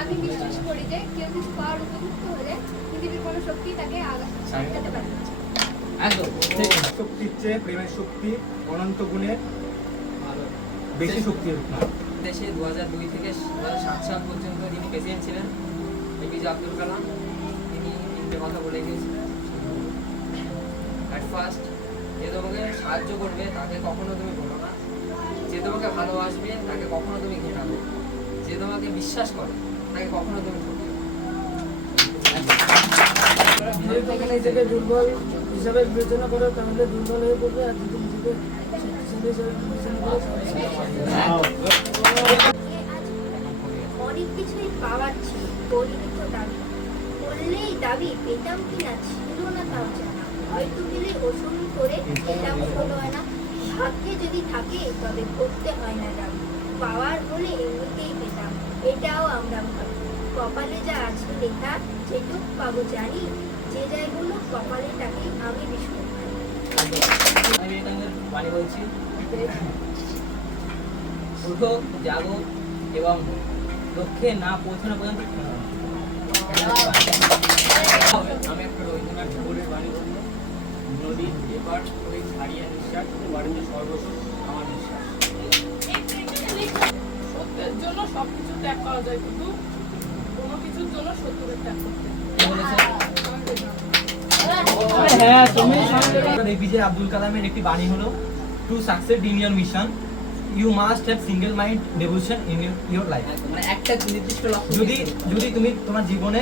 আমি বিশ্বাস করি যে কেউ কিছু পাওয়ার উপযুক্ত হলে পৃথিবীর কোনো শক্তি তাকে আগাতে পারে একদম। শক্তির চেয়ে প্রেমের শক্তি অনন্ত গুণে বেশি শক্তি দেশে দু হাজার দুই থেকে দু হাজার সাত সাল পর্যন্ত যিনি প্রেসিডেন্ট ছিলেন এপিজে আব্দুল কালাম তিনি তিনটে কথা বলে গিয়েছিলেন। অ্যাট ফার্স্ট যে তোমাকে সাহায্য করবে তাকে কখনো তুমি বলো না। যে তোমাকে ভালোবাসবে তাকে কখনো তুমি ঘেরাবে যে তোমাকে বিশ্বাস করে তাকে কখনো তুমি নিজেকে দুর্বল হিসাবে বিবেচনা করো তাহলে দুর্বল হয়ে পড়বে আর যদি নিজেকে শক্তিশালী হিসাবে বিবেচনা করো তাহলে শক্তিশালী হবে। অনেক কিছুই পাওয়ার ছিল করিনি দাবি। করলেই দাবি পেতাম কি না ছিল না তাও জানা। হয়তো পেলে ওষুধ করে পেতাম হলো না। ভাগ্যে যদি থাকে তবে করতে হয় না দাবি। পাওয়ার হলে এমনিতেই এটাও আমরা ভাবি। কপালে যা আছে লেখা, যেটুক পাবো জানি, যে জায়গাগুলো কপালে তাকে আমি বিষ্ণু আমি বলছি। উঠো জাগো এবং লক্ষ্যে না পৌঁছানো পর্যন্ত করা যায় কিন্তু কোনো কিছুর জন্য করতে হয়। কে বলেছে? হ্যাঁ তুমি এপিজে আব্দুল কালামের একটি বাণী হলো to success in your mission you must have single mind devotion in your life মানে একটা নির্দিষ্ট লক্ষ্য যদি যদি তুমি তোমার জীবনে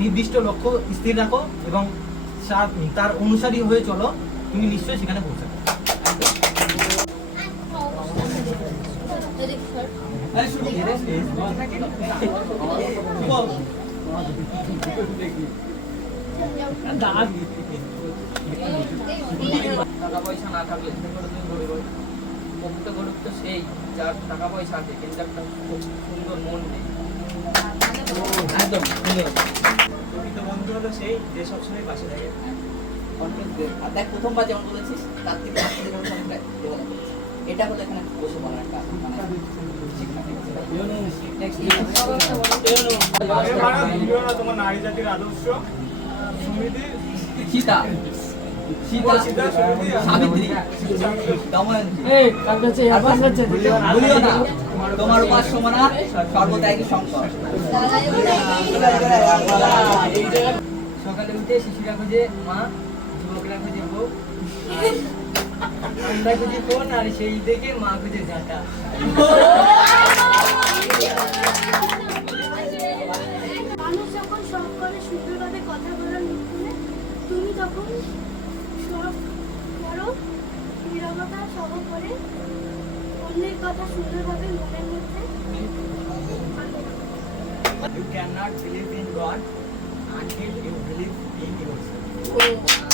নির্দিষ্ট লক্ষ্য স্থির রাখো এবং তার অনুসারী হয়ে চলো তুমি নিশ্চয়ই সেখানে পৌঁছাবে টাকা পয়সা না থাকলে তুমি করে তুমি গরিব। প্রকৃত গরিব তো সেই যার টাকা পয়সা আছে কিন্তু একটা সুন্দর মন নেই। একদম সুন্দর। প্রকৃত বন্ধু হলো সেই যে সবসময় পাশে থাকে। আর দেখ প্রথমবার যেমন বলেছিস তার থেকে এটা হলো এখানে বসে বলার একটা মানে তোমার নারী জাতির আদর্শ সমিতি? সীতা। তোমার উপাস্য মনা সকালে উঠে শিশুরা খোঁজে মা যুবকরা খোঁজে বউ। আমরা খুঁজি ফোন আর সেই দেখে মা খুঁজে ঝাঁটা মানুষ যখন সব করে সুন্দরভাবে কথা বলার মুখ তুমি তখন সব করো নিরবতা সহ করে অন্যের কথা সুন্দরভাবে মনের মধ্যে You cannot believe in God until you believe in yourself.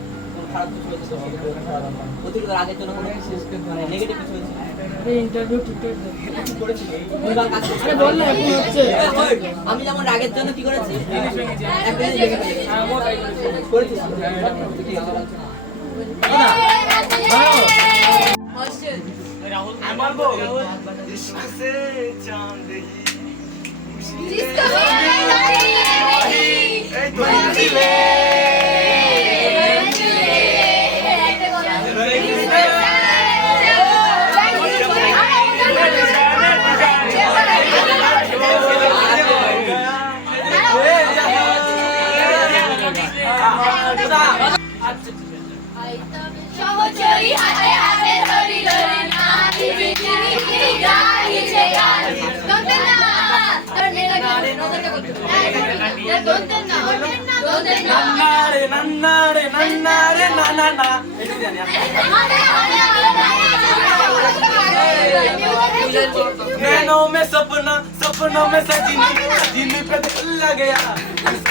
খারাপ কিছু হয়েছে তোর অতিরিক্ত আগের জন্য কোনো মানে নেগেটিভ কিছু হয়েছে। ইন্টারভিউ ঠিকঠাক দে। করেছিস ভুলভাল কাজ করছিস। আরে বল না এখন হচ্ছে? আমি যেমন রাগের জন্য কি করেছি? একটা জিনিস नैनों में सपना सपनों में सजनी सजनी पे दिल लग गया।